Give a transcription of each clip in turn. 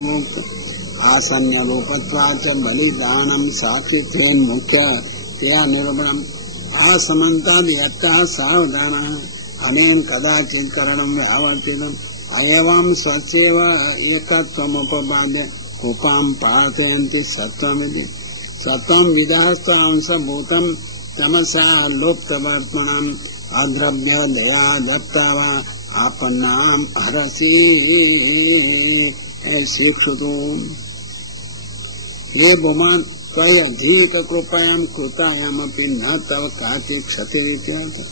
आसन्न रूपत्वाच बलिदानं सात्वित्वेन मुख्य तया निरूपणम् असमन्ताद् यत्तः सावधानः अनेन कदाचित् करणं व्यावर्तितम् अयवां स्वस्यैव एकत्वमुपपाद्य उपां पातयन्ति सत्त्वमिति सत्त्वं विदहस्त्वांशभूतं तमसा लुप्तवर्त्मनाम् अद्रव्य दया दत्ता वा आपन्नाम् हरसि शिक्षुतु ये भूमान् त्वयधिक कृपायां कृतायामपि न तव काचित् क्षतिरित्यर्थः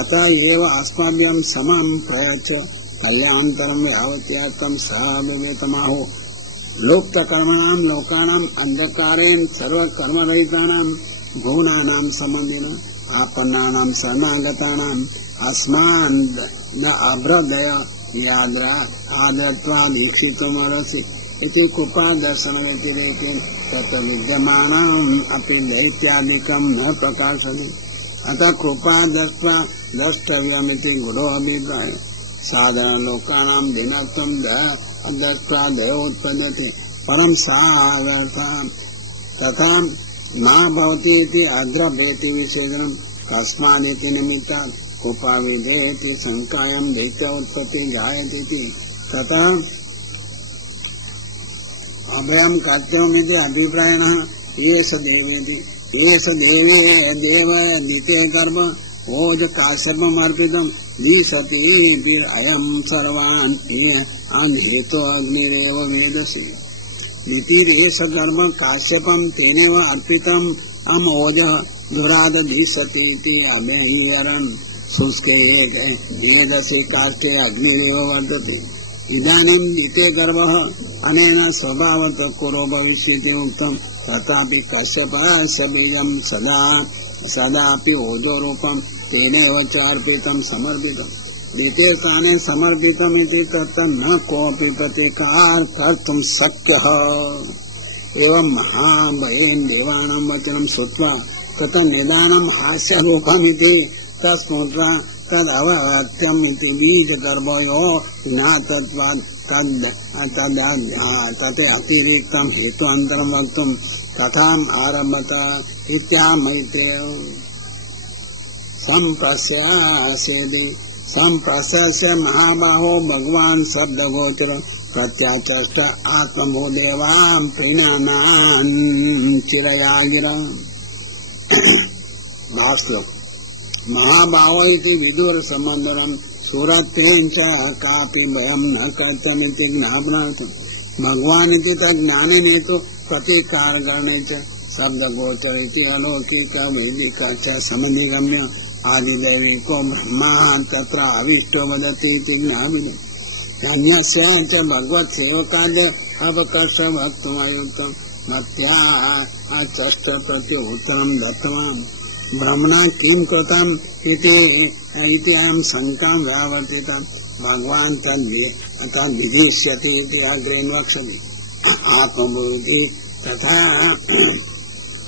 अतः एव अस्मभ्यं समं प्रयच्छ कल्याणतरं यावत्यार्थं सः विवेतमाहो लुप्तकर्मणां लोकानाम् अन्धकारेण सर्वकर्मरहितानां गुणानां सम्बन्धिनः आपन्नानां शरणागतानाम् अस्मान् न अभ्रदय आदत्वा दीक्षितुमर्हसि इति कृपा दर्शनव्यतिरेकेण तत्र विद्यमानम् अपि दैत्यादिकं न प्रकाशते अतः कृपा दत्वा द्रष्टव्यमिति गुरोऽभिप्राय साधारण लोकानां भिन्नत्वं दत्वा दयो उत्पद्यते परं साधर्थं तथा न भवति इति अग्रभेति विशेषणं तस्मादिति निमित्तात् कृपा विधेयति शङ्कायां दैत्य उत्पत्ति जायते तथा अभयं कर्तव्यमिति अभिप्रायणः एष देवेति एष देव दिते गर्भ ओज काश्यपम् अर्पितं द्विशति अयं सर्वान् अनहेतो अग्निरेव वेदसि दितिरेष गर्भ काश्यपं तेनेव अर्पितम् अमोजः दुराद द्विशति इति अभयरन् शुष्के वेदसे काष्ठे अग्निरेव वर्तते इदानीं दिते गर्भः अनेन स्वभावतः कुरो भविष्यति उक्तं तथापि कश्यपस्य बीजं सदापि ओजोरूपं तेनैव च अर्पितं समर्पितं दिते स्थाने समर्पितम् इति तत्र न कोऽपि प्रतीकार कर्तुं शक्यः एवं महाभयेन देवानां वचनं श्रुत्वा तत् निदानं हास्यरूपमिति तस्मुद्रा तदवत्यम् इति बीजगर्भयो ज्ञातत्वात् तत् अतिरिक्तं हेत्वान्तरं वक्तुं कथाम् आरभत इत्यामैतेय सम्पश्यस्य महाबाहो भगवान् शब्दगोचर प्रत्याचष्ट आत्मभूदेवां प्रीणानान् चिरया गिरा भास्कर महाभाव इति विदुर सम्बन्धनं सुरत्वेन च कापि भयं न कर्तव्यमिति ज्ञापनार्थं भगवान् इति तज्ज्ञानेन तु प्रतीकारकरणे च शब्दगोचर इति अलौकिक वैदिक च समधिगम्य आदिदैविको ब्रह्मा तत्र आविष्टो वदति इति ज्ञापितम् अन्यस्य च भगवत्सेवकाय अवकर्ष वक्तुमयुक्तं मत्या अचष्ट प्रति उत्तरं दत्तवान् ब्रह्मणा किं कृतम् इति अहं शङ्कां व्यावर्तितं भगवान् तद्विदिष्यति इति अग्रे वक्ष्यति आत्मबुद्धि तथा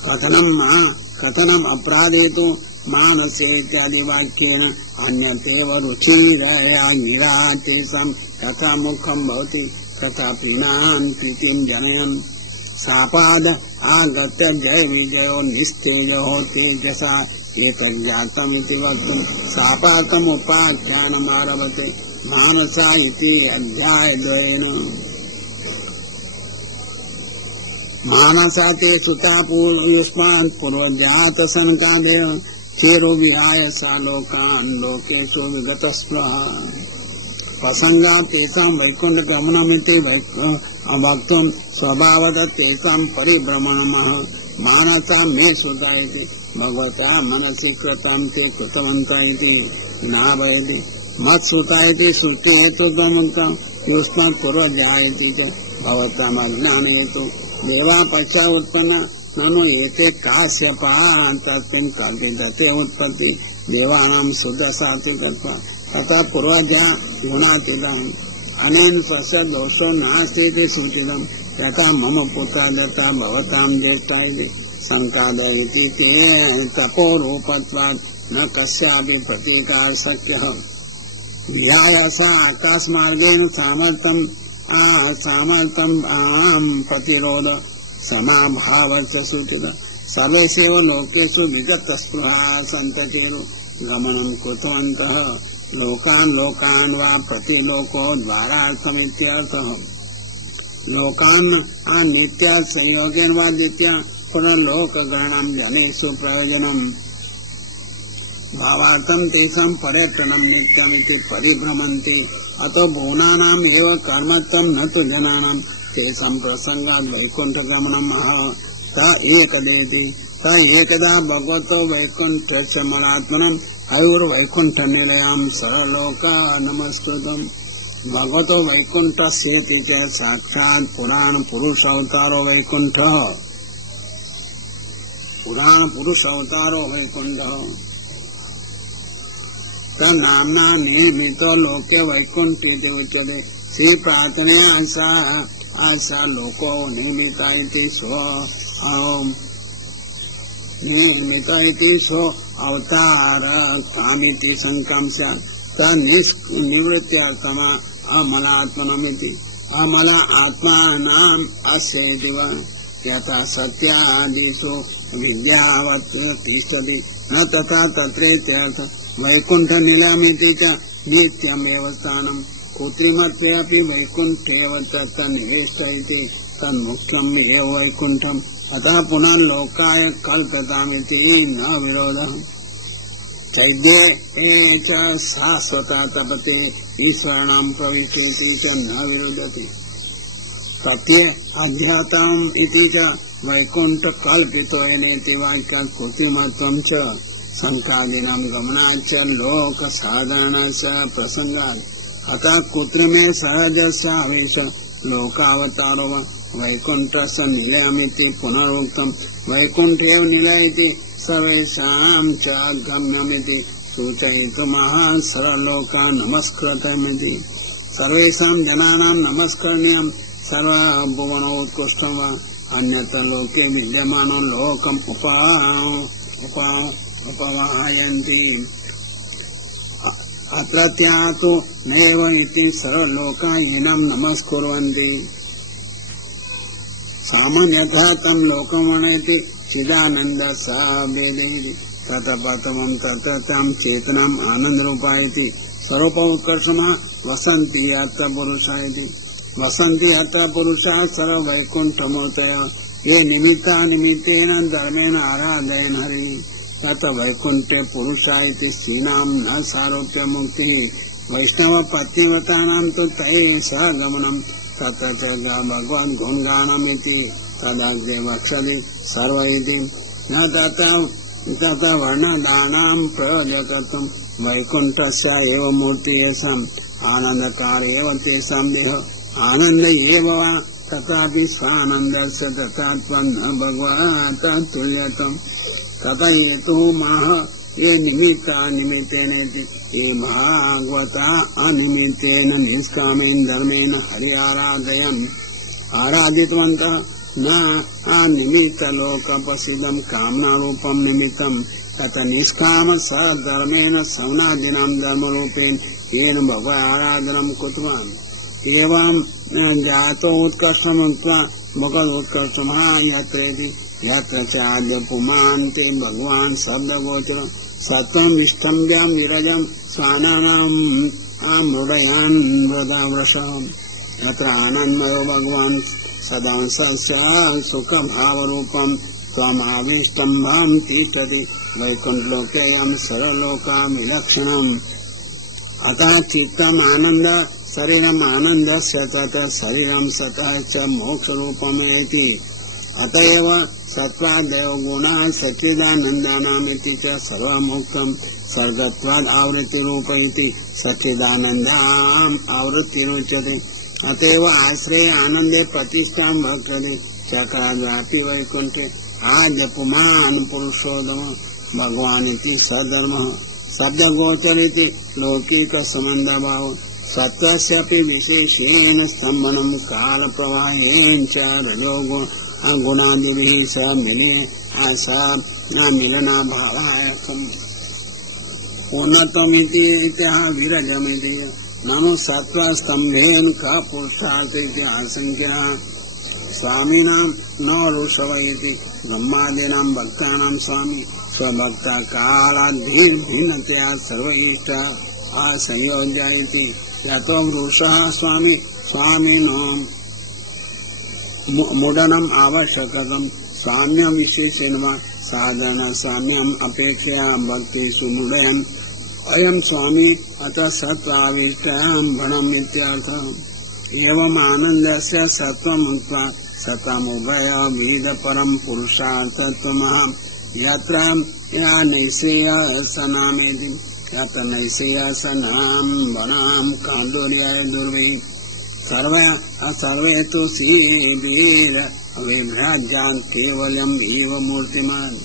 कथनम् अपराधेतु मानसे इत्यादि वाक्येन अन्यतेव रुचिरया गिरा तेषां तथा मुखं भवति तथा प्रीणान् प्रीतिं जनयन् सापाद आगत्य जय विजयो निस्तेजो तेजसा एतज्जातम् इति वक्तुं सापातम् उपाख्यानमारभते मानसा इति अध्यायद्वयेन मानसा ते सुता युष्मान् पूर्वजातसनकादेव चेरो विहाय सा लोकान् लोकेषु विगतस्पृहा प्रसंगात् तेषां वैकुण्ठगमनमिति वक्तुं स्वभावतः तेषां परिभ्रमणमः मानसा मे सुता इति भगवता मनसि कृतं ते कृतवन्तः इति नावयति मत्सुता इति श्रुति हेतुकमुक्तं युष्मात् पूर्वजा इति च भवताम् अज्ञानहेतु देवा पश्चा उत्पन्न ननु एते काश्यपाः तस्मिन् कल्पितते उत्पत्ति देवानां शुद्धसात्विकत्वात् तथा पूर्वजा गुणातीतम् अनेन स्वस्य दोषो नास्ति इति सूचितम् यथा मम पुत्रः दत्तः भवतां ज्येष्ठः इति संकादः इति ते तपोरूपत्वात् न कस्यापि प्रतीकारः शक्यः विहाय सा आकाशमार्गेण सामर्थ्यं सामर्थ्यम प्रतिरोध समाभावश्च सूचित सर्वेषु लोकेषु विगतस्पृहा सन्ततिरु गमनं कृतवन्तः लोकान् वा प्रतिलोको द्वारार्थमित्यर्थः लोकान् नित्यात् संयोगेन वा द्वितीया पुनः लोकगणं जनेषु प्रयोजनम् भावार्थं तेषां पर्यटनं नित्यमिति परिभ्रमन्ति अतो भूनानाम् एव कर्मत्वं न तु जनानां तेषां प्रसंगात् वैकुण्ठगमनम् त एकदेति स एकदा भगवतो वैकुण्ठस्य मलात्मनम् आयुर्वैकुण्ठनिलयं सर्वलोका नमस्कृतम् भगवतो वैकुण्ठस्येति च साक्षात् पुराण पुरुष अवतारो वैकुण्ठः पुराण पुरुष अवतारो वैकुण्ठः तन्नाम्ना निर्मितो लोके वैकुण्ठीति उच्यते श्री प्रार्थने आशा लोको निर्मिता इति स्व अवतार कामिति शङ्कां स्यात् तन्निवृत्त्यर्थम अमलात्मनमिति अमल आत्मानाम् अस्येति वा यथा सत्यादिषु विद्यावत् तिष्ठति न तथा तत्रेत्यर्थ वैकुण्ठनिलयमिति च नित्यमेव स्थानम् कृत्रिमत्वेऽपि वैकुण्ठेव तन्निवेष्ट इति तन्मुख्यम् एव वैकुण्ठम् अतः पुनः लोकाय कल्पतामिति न विरोधः चैद्ये च शाश्वता तपते ईश्वराणां प्रविशेति च न विरोधति सत्ये अध्यात्मम् इति च वैकुण्ठ कल्पितोऽनेति वाक्यात् कृत्रिमत्वं च संकादिनां गमनाच्च लोक साधारणस्य प्रसंगात् अतः कृत्रिमे सहजस्य आवेश लोकावतारो वा वैकुण्ठस्य निलयमिति पुनरुक्तं वैकुण्ठेव निलय इति सर्वेषां च गम्यमिति सूचयितुमः सर्वलोका नमस्कृतमिति सर्वेषां जनानां नमस्करणीयं सर्वभुवनोत्कृष्टं वा अन्यत्र लोके विद्यमानो लोकम् उपवाहयन्ति अत्रत्या तु नैव इति सर्वलोका येनं नमस्कुर्वन्ति सामान्यतः तं लोकमणयति चिदानन्दस्य वेदैः ततपतमं तत्र तां चेतनाम् आनन्दरूपा इति स्वरूपोत्कर्षमः वसन्ति अत्र पुरुषः इति वसन्ति अत्र पुरुषः सर्ववैकुण्ठमूर्तयः ये निमित्तेन धर्मेण आराधयन् हरिः तत वैकुण्ठे पुरुषः इति स्त्रीणां न सारोप्य मुक्तिः वैष्णवपत्नीव्रतानां तु तैषः गमनं तत्र च भगवन् गुणगानमिति तदग्रे वक्षति सर्व इति न तत्र वर्णदानां प्रयोजकत्वं वैकुण्ठस्य एव मूर्तिः येषाम् आनन्दकार एव तेषां देह आनन्द एव वा तथापि स्वानन्दस्य तथात्वं न भगवता तुल्यतम् ततः हेतुः माह ये निमित्तेन ये भागवता अनिमित्तेन निष्कामेन धर्मेण हरि आराधितवन्तः न निमित्तलोकप्रसिद्धं कामनारूपं निमित्तं तत् निष्काम स धर्मेण सवनादीनां धर्मरूपेण येन भगवत् आराधनं कृतवान् एवं जातो उत्कर्षम् उक्त्वा भगवदुत्कर्षमः यत्रेति यत्र च आद्य पुमान्ते भगवान् शब्दगोचर सत्वं निष्ठम्ब्यं विरजं स्वानानां मृडयान् वृषम् यत्र आनन्दमयो भगवान् सदांशस्य सुखभावरूपं त्वमाविष्टम्भं तिष्ठति वैकुण्ठलोकेयं सर्वलोकाविलक्षणम् अतः चित्तम् आनन्द शरीरम् आनन्दस्य तत् शरीरं सतः च मोक्षरूपमेति अतएव सत्त्वादयो गुणाः सच्चिदानन्दानामिति च सर्वमुक्तं सर्गत्वाद् आवृत्तिरूप इति सच्चिदानन्दाम् आवृत्तिरुच्यते अतएव आश्रये आनन्दे प्रतिष्ठां भक्तते चक्राद्वापि वैकुण्ठे आद्य पुमान् पुरुषोत्तम भगवान् इति सधर्मः शब्दगोचरिति लौकिकसम्बन्धभावो सत्त्वस्यापि विशेषेण स्तम्भनं कालप्रवाहेन च रजोगुण गुणादिभिः स मिलनाभावार्थम् पूर्णत्वमिति विरजमिति नमो सत्त्वस्तम्भेन क पुरुषार्थ आशंक्यः स्वामिनां न ऋषभ इति ब्रह्मादीनां भक्तानां स्वामी स्वभक्ता कालाद्भिन्नतया सर्वैष्ठ असंयोज्य इति यतो वृषः स्वामी स्वामिनो मुडनम् आवश्यकम् स्वाम्यं विशेषेण वा साधन स्वाम्यम् अपेक्षया भक्तिषु मुडयन् अयं स्वामी अतः सत्त्वाविष्टं भणम् इत्यर्थः एवं आनन्दस्य सत्त्वम् उक्त्वा सतमुभयविध परं पुरुषार्थत्वमः यत्र नैश्रेयसनामेति यत्र नैश्रेयसनां वनां काण्डोर्याय दुर्वैः सर्वे तु श्रीवीर विभ्राज्यान् केवलम् इव मूर्तिमान्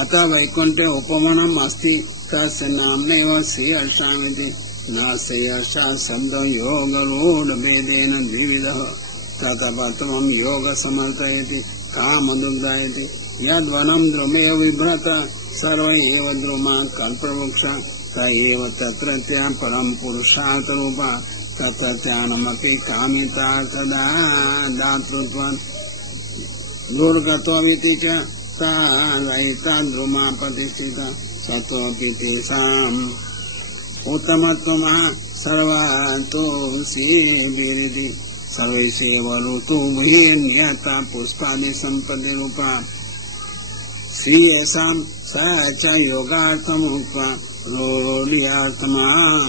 अतः वैकुण्ठे उपवनम् अस्ति तस्य नाम्नैव श्रीहर्षामिति न श्रेयसा शब्द योगरूढ भेदेन द्विविधः ततपत्वम् योगसमर्थयति कामदुग्धयति यद्वनं द्रुमेव बिभ्रत सर्व एव द्रुमा कल्पवृक्षा स एव तत्रत्या परं पुरुषार्थरूपा तत्रत्यानमपि कामितार्थदातृत्वात् दुर्गतोऽविति च सा रहिता द्रुमा प्रतिष्ठिता सत्वपि तेषाम् उत्तमत्वमः सर्वातो श्रीभिरिति सर्वैषेव ऋतुभिर्नियता पुष्पादि सम्पदि रूपा श्रीयेषां स च योगार्थमुक्त्वा रोढ्यार्थमा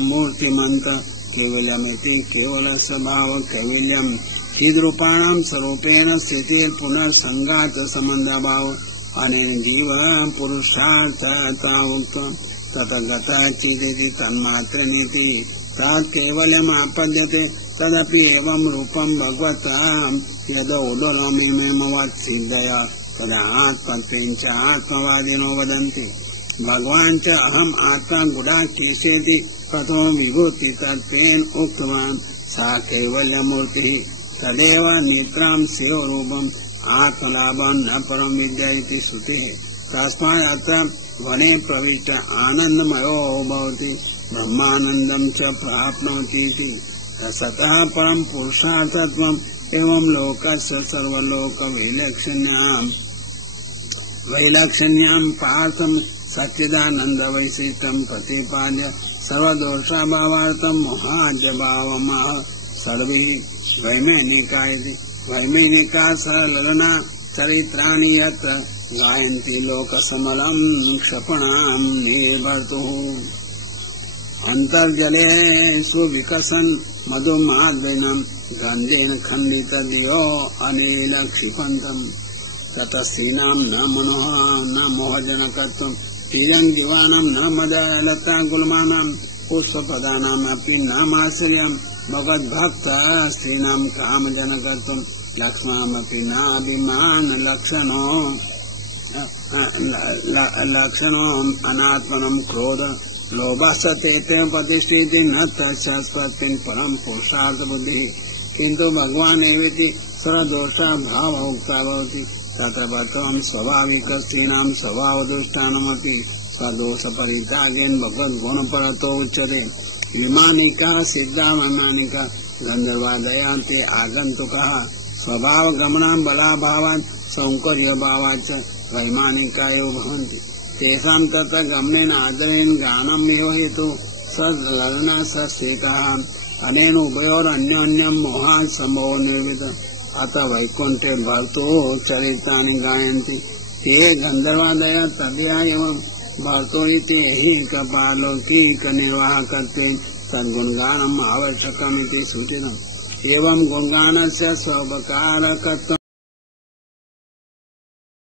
मूर्तिमन्त केवलमिति केवलस्वभाव कैवल्यम् चिद्रूपाणां स्वरूपेण स्थितिर् पुनर्सङ्गात सम्बन्धभाव अनेन जीव पुरुषार्थता उक्त्वा ततगतः चिदिति तन्मात्रमिति तत् केवलमापद्यते तदपि एवं रूपं भगवतां यदौदोलमिमेमवत् सिद्धया तदा आत्मत्वेन च आत्मवादिनो वदन्ति भगवान् च अहम् आत्मा गुडाकेशेति प्रथमो विभूति तत्त्वेन उक्तवान् सा कैवल्यमूर्तिः तदेव नेत्रां सेवरूपम् आत्मलाभं न परं विद्या इति श्रुतिः तस्मात् अत्र वने प्रविष्ट आनन्दमयो भवति ब्रह्मानन्दं च प्राप्नोति इति सतः परं पुरुषार्थत्वम् एवं लोकस्य सर्वलोकवैलक्षण्यां पार्थं सच्चिदानन्दवैशिष्ट्यं प्रतिपाद्य सर्वदोषाभावार्थं मोहाद्यभावमः सर्वैः वैमैनिका इति वैमैनिका सरलना चरित्राणि यत्र गायन्ति लोकसमलं क्षपणां निर्भर्तुः अन्तर्जले सुविकसन् मधुमार्दनं गन्धेन खण्डितदियो अनिल क्षिपन्तम् ततस्त्रीणां न मनोह न मोहजनकत्वं तिरङ्गिवानां न मदलता गुल्मानां पुष्पपदानामपि न माश्चर्यं भगवद्भक्तः स्त्रीणां कामजनकत्वं लक्ष्मणमपि न अभिमानलक्षणो अनात्मनं क्रोध लोभस्तेते प्रतिष्ठिति न तस्मिन् परं पुरुषार्थ बुद्धिः किन्तु भगवान् एवेति सर्वदोषा भाव उक्ता भवति तत्रपत्रं स्वाभाविकस्त्रीणां स्वभावदुष्टानमपि स्वदोषपरित्यागेन भगवद्गुणपरतो उच्यते विमानिका सिद्धा वैमानिका गन्धर्वादयान्ते आगन्तुकः स्वभावगमनां बलाभावात् सौकर्यभावात् वैमानिका एव भवन्ति तेषां तत्र गमनेन आदरेण गानमेव हेतु सलग्ना सस्येकः अनेन उभयोरन्योन्यं मोहात् सम्भवो निर्मित अतः वैकुण्ठे भर्तुः चरितानि गायन्ति ते गन्धर्वादया तदया एवं भर्तुः इति ऐहिकपालौकिकनिर्वाहकत्वेन तद्गुणगानम् आवश्यकमिति सूचितम् एवं गुणगानस्य स्वोपकारकत्वम्